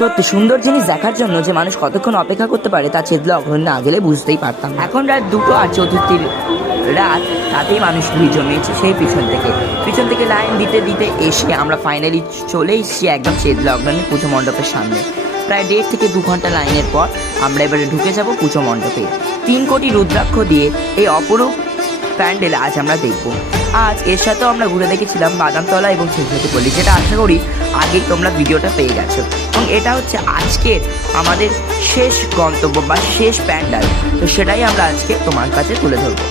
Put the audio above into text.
সত্যি সুন্দর জিনিস দেখার জন্য যে মানুষ কতক্ষণ অপেক্ষা করতে পারে তা চেতলা অগ্রহণ না গেলে বুঝতেই পারতাম। এখন রাত 2:04 রাত, তাতেই মানুষ ভিড় জমিয়েছে সেই পিছন থেকে লাইন দিতে দিতে এসে আমরা ফাইনালি চলে এসেছি একদম চেতলা অগ্রহণের পুজো মণ্ডপের সামনে। প্রায় 1.5 থেকে 2 ঘন্টা লাইনের পর আমরা এবারে ঢুকে যাব পুজো মণ্ডপে। 3 কোটি রুদ্রাক্ষ দিয়ে এই অপরূপ প্যান্ডেল আজ আমরা দেখব। আজ এর সাথেও আমরা ঘুরে দেখেছিলাম বাদামতলা এবং ছেঁচড়াটি পল্লী, যেটা আশা করি আগেই তোমরা ভিডিওটা পেয়ে গেছো। এবং এটা হচ্ছে আজকের আমাদের শেষ গন্তব্য বা শেষ প্যান্ডেল, তো সেটাই আমরা আজকে তোমার কাছে তুলে ধরবো।